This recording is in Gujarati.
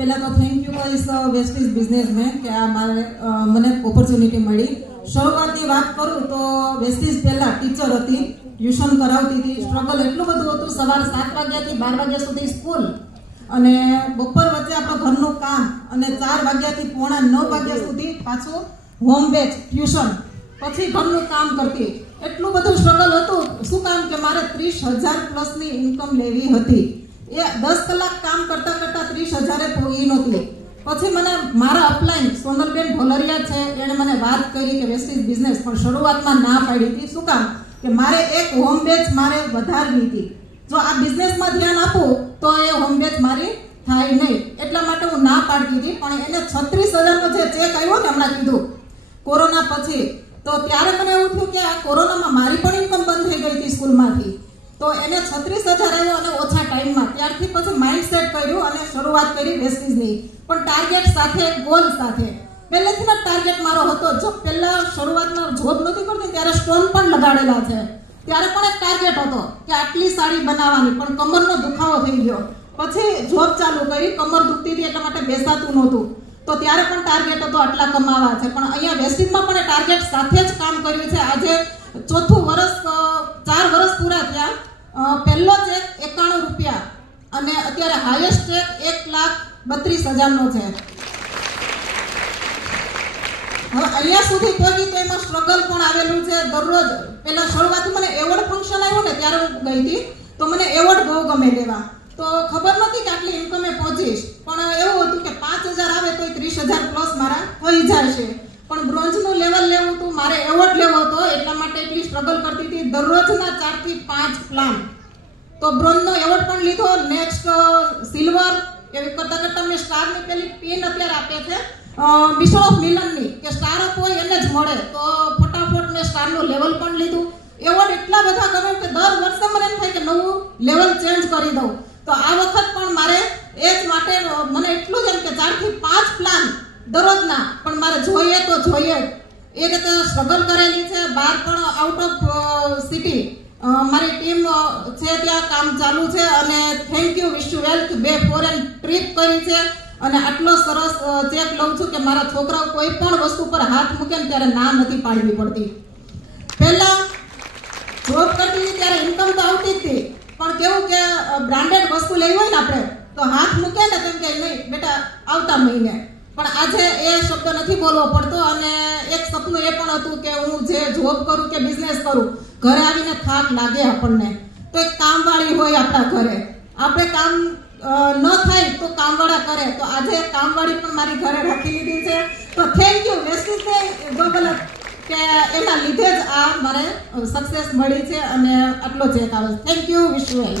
પહેલા તો થેન્ક યુ કહીશ વેસ્ટીઝ બિઝનેસમેન કે આ મને ઓપોર્ચ્યુનિટી મળી. શરૂઆતની વાત કરું તો વેસ્ટીઝ પહેલાં ટીચર હતી, ટ્યુશન કરાવતી હતી. સ્ટ્રગલ એટલું બધું હતું, સવારે 7 વાગ્યાથી 12 વાગ્યા સુધી સ્કૂલ અને બપોર વચ્ચે આપણું ઘરનું કામ અને 4 વાગ્યાથી પોણા 9 વાગ્યા સુધી પાછું હોમ બેચ ટ્યુશન, પછી ઘરનું કામ કરતી. એટલું બધું સ્ટ્રગલ હતું. શું કામ કે મારે 30,000 પ્લસની ઇન્કમ લેવી હતી. એ 10 કલાક કામ કરતાં 30,000 પૂરી નહોતી. પછી મને મારા અપલાઈન સોનલબેન ઢોલરિયા છે, એણે મને વાત કરી કે વેસ્ટીઝ બિઝનેસ, પણ શરૂઆતમાં ના પાડી હતી. શું કામ કે મારે એક હોમ બેચ મારે વધારવી હતી. જો આ બિઝનેસમાં ધ્યાન આપું તો એ હોમ બેચ મારી થાય નહીં, એટલા માટે હું ના પાડતી હતી. પણ એને 36,000નો જે ચેક આવ્યો ને હમણાં કીધું કોરોના પછી, તો ત્યારે મને એવું થયું કે આ કોરોનામાં મારી પણ ઇન્કમ બંધ થઈ ગઈ હતી સ્કૂલમાંથી. તો એને 36,000 આવ્યો અને ઓછા ટાઈમમાં. ત્યારથી પછી માઇન્ડ સેટ કર્યું અને શરૂઆત કરી વેસ્ટીઝની, પણ ટાર્ગેટ સાથે, ગોલ સાથે. પહેલેથી જ ટાર્ગેટ મારો હતો. જો પહેલાં શરૂઆતમાં જોબ નહોતી કરતી ત્યારે સ્ટોન પણ લગાડેલા છે, ત્યારે પણ એક ટાર્ગેટ હતો કે આટલી સાડી બનાવવાની, પણ કમરનો દુખાવો થઈ ગયો. પછી જોબ ચાલુ કરી, કમર દુખતી હતી એટલા માટે બેસાતું નહોતું, તો ત્યારે પણ ટાર્ગેટ હતો આટલા કમાવા છે. પણ અહીંયા વેસ્ટીઝમાં પણ ટાર્ગેટ સાથે જ કામ કર્યું છે. આજે ચોથું વર્ષ, 4 વર્ષ પૂરા થયા. પહેલો ચેક 91 રૂપિયા અને અત્યારે હાઈએસ્ટ ચેક 1,32,000નો છે. હવે અહીંયા સુધી પહોંચી તો એમાં સ્ટ્રગલ પણ આવેલું છે. દરરોજ પહેલા શરૂઆતમાં મને એવોર્ડ ફંક્શન આવ્યું ને ત્યારે હું ગઈ હતી, તો મને એવોર્ડ બહુ ગમે લેવા. તો ખબર નથી કે આટલી ઇન્કમે પહોંચીશ, પણ એવું હતું કે 5,000 આવે તો 30,000 પ્લસ મારા થઈ જાય છે. પણ બ્રોન્ઝનું લેવલ લેવું હતું, મારે એવોર્ડ લેવો હતો, એટલા માટે એટલી સ્ટ્રગલ કરતી હતી. દરરોજના 4 થી 5 પ્લાન. તો બ્રોન્ઝનો એવોર્ડ પણ લીધો. નેક્સ્ટ સિલ્વર, એવી કરતાં કરતાં મેં સ્ટારની પેલી પિન અત્યારે આપે છે મિશન ઓફ મિલનની, કે સ્ટાર અપ હોય એને જ મળે. તો ફટાફટ મેં સ્ટારનું લેવલ પણ લીધું. એવોર્ડ એટલા બધા ગમે કે દર વર્ષે મને એમ થાય કે નવું લેવલ ચેન્જ કરી દઉં. તો આ વખત પણ મારે એ જ માટે મને એટલું જ એમ કે 4 થી 5 પ્લાન દરરોજના, પણ મારે જોઈએ તો જોઈએ જ. એ રીતે સ્ટ્રગલ કરેલી છે. બહાર પણ આઉટ ઓફ સિટી મારી ટીમ છે, ત્યાં કામ ચાલુ છે. અને થેન્ક યુ વિશ યુ વેલ કે 2 ફોરેન ટ્રીપ કરી છે. અને આટલો સરસ ચેક લઉં છું કે મારા છોકરાઓ કોઈ પણ વસ્તુ પર હાથ મૂકે ને ત્યારે ના નથી પાડવી પડતી. પહેલાં જોબ કરતી હતી ત્યારે ઇન્કમ તો આવતી જ હતી, પણ કેવું કે બ્રાન્ડેડ વસ્તુ લેવી હોય ને આપણે તો હાથ મૂકે ને તેમ કે નહીં બેટા આવતા મહિને. પણ આજે એ શબ્દ નથી બોલવો પડતો. અને એક સપનું એ પણ હતું કે હું જે જોબ કરું કે બિઝનેસ કરું, ઘરે આવીને થાક લાગે આપણને, તો એક કામવાળી હોય આપણા ઘરે. આપણે કામ ન થાય તો કામવાળા કરે. તો આજે કામવાળી પણ મારી ઘરે રાખી લીધી છે. તો થેન્ક યુ વેસ્ટીઝને ગ્લોબલ કે એના લીધે જ આ મારે સક્સેસ મળી છે અને આટલો ચેક આવે. Thank you, wish you well.